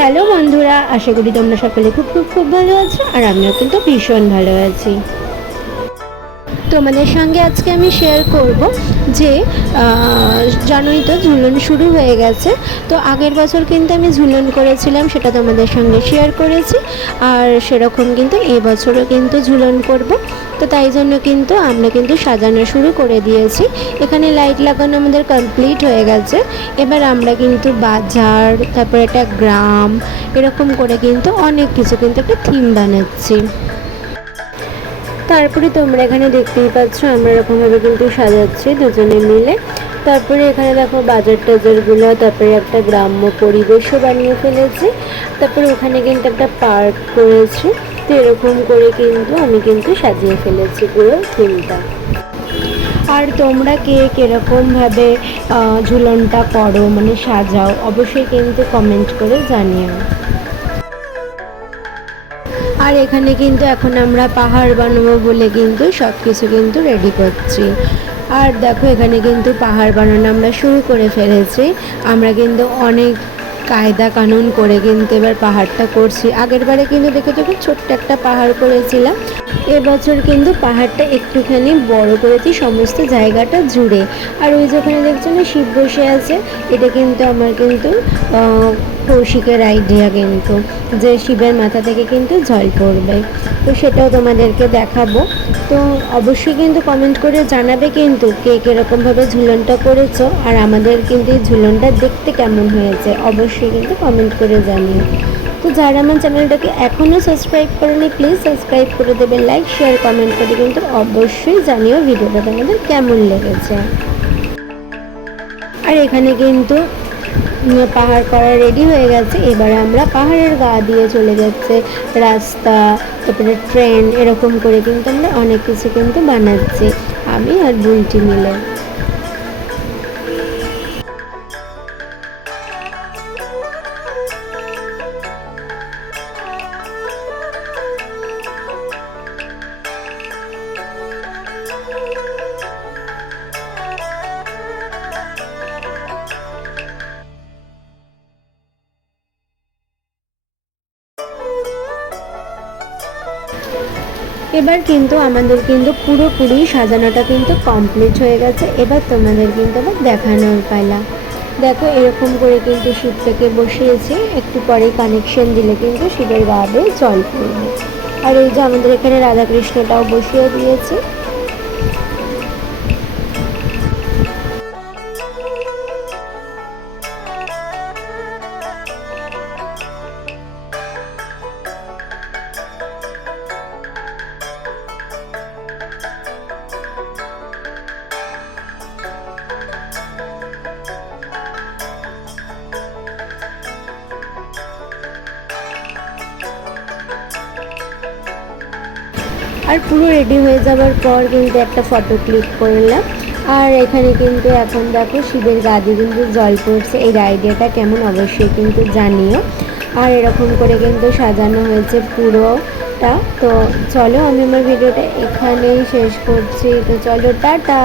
Hello বন্ধুরা, আশা করি তোমরা সকলে খুব খুব খুব ভালো আছো আর আমিও কিন্তু ভীষণ ভালো আছি। তোমাদের সঙ্গে আজকে আমি শেয়ার করব যে জানোই তো ঝুলন শুরু হয়ে গেছে। তো আগের বছর কিন্তু আমি ঝুলন করেছিলাম, সেটা তোমাদের সঙ্গে শেয়ার করেছি। আর সেরকম কিন্তু এবছরও কিন্তু ঝুলন করব। তো তাই জন্য কিন্তু আমরা কিন্তু সাজানো শুরু করে দিয়েছি। এখানে লাইট লাগানো আমাদের কমপ্লিট হয়ে গেছে। এবার আমরা কিন্তু বাজার, তারপর একটা গ্রাম, এরকম করে কিন্তু অনেক কিছু কিন্তু একটা থিম বানাচ্ছি। তারপরে তোমরা এখানে দেখতেই পাচ্ছ, আমরা এরকমভাবে কিন্তু সাজাচ্ছি দুজনে মিলে। তারপরে এখানে দেখো বাজার টাজারগুলো তারপরে একটা গ্রাম্য পরিবেশও বানিয়ে ফেলেছি। তারপরে ওখানে কিন্তু একটা পার্ক করেছি। তো এরকম করে কিন্তু আমি কিন্তু সাজিয়ে ফেলেছি পুরো থিমটা আর তোমরা কে কীরকমভাবে ঝুলনটা করো মানে সাজাও, অবশ্যই কিন্তু কমেন্ট করে জানিও। আর এখানে কিন্তু এখন আমরা পাহাড় বানাবো বলে কিন্তু সব কিছু কিন্তু রেডি করছি। আর দেখো, এখানে কিন্তু পাহাড় বানানো আমরা শুরু করে ফেলেছি। আমরা কিন্তু অনেক কায়দা কানুন করে কিন্তু এবার পাহাড়টা করছি। আগের বারে কিন্তু দেখে খুব ছোট্ট একটা পাহাড় করেছিলাম। এবছর কিন্তু পাহাড়টা একটুখানি বড় করেছি, সমস্ত জায়গাটা জুড়ে। আর ওই যেখানে দেখছ না, শিব বসে আছে, এটা কিন্তু আমার কিন্তু কৌশিকের আইডিয়া কিন্তু যে শিবের মাথা থেকে কিন্তু জল পড়বে। তো সেটাও তোমাদেরকে দেখাবো। তো অবশ্যই কিন্তু কমেন্ট করে জানাবে কিন্তু কে কীরকমভাবে ঝুলনটা করেছ আর আমাদের কিন্তু এই ঝুলনটা দেখতে কেমন হয়েছে। অবশ্যই কিন্তু কমেন্ট করে জানিও। তো যারা আমার চ্যানেলটাকে এখনও সাবস্ক্রাইব করেনি প্লিজ সাবস্ক্রাইব করে দেবে লাইক শেয়ার কমেন্ট করে কিন্তু অবশ্যই জানিও ভিডিওটা তোমাদের কেমন লেগেছে। আর এখানে কিন্তু পাহাড় করা রেডি হয়ে গেছে, এবারে আমরা পাহাড়ের গা দিয়ে চলে যাচ্ছে। রাস্তা, তারপরে ট্রেন এরকম করে কিন্তু আমরা অনেক কিছু কিন্তু বানাচ্ছি। আমি আর বুলটি মিলে। এবার কিন্তু আমাদের কিন্তু পুরোপুরি সাজানোটা কিন্তু কমপ্লিট হয়ে গেছে। এবার তোমাদের কিন্তু আবার দেখানোর পালা। দেখো, এরকম করে কিন্তু শিবটাকে বসিয়েছি। একটু পরে কানেকশন দিলে কিন্তু শিবের বাদে জল পড়বে। আর এই যে আমাদের এখানে রাধাকৃষ্ণটাও বসিয়ে দিয়েছি। আর পুরো রেডি হয়ে যাওয়ার পর কিন্তু একটা ফটো ক্লিক করলাম আর এখানে কিন্তু এখন দেখো শিবের গাদি কিন্তু জল পড়ছে। এই আইডিয়াটা কেমন অবশ্যই কিন্তু জানিও। আর এরকম করে কিন্তু সাজানো হয়েছে পুরোটা। তো চলো আমি আমার ভিডিওটা এখানেই শেষ করছি। তো চলো, টাটা!